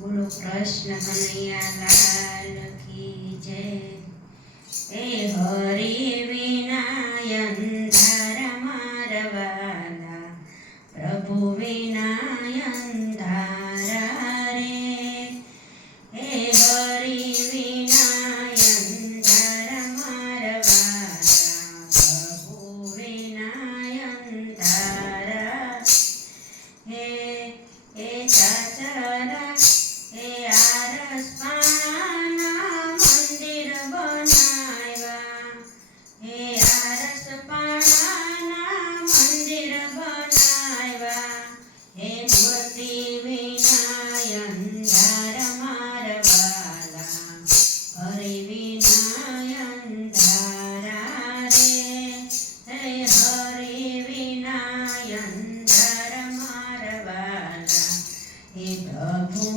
બોલો કૃષ્ણ કનૈયા લાલ કી જય। એ હરિ વિના અંધારા મારા વાલા, પ્રભુ વિના અંધારા રે। એ હરિ વિના અંધારા મારા વાલા, પ્રભુ વિના અંધારા। એ ચાચરા એ આરસ પાણા મંદિર બનાવ્યા, એ આરસ પાણાના મંદિર બનાવ્યા। હે મૂર્તિ વિના અંધારા મારા વાલા, હરિ વિના અંધારા રે। હે હરિ વિના અંધારા મારા વાલા, હે પ્રભુ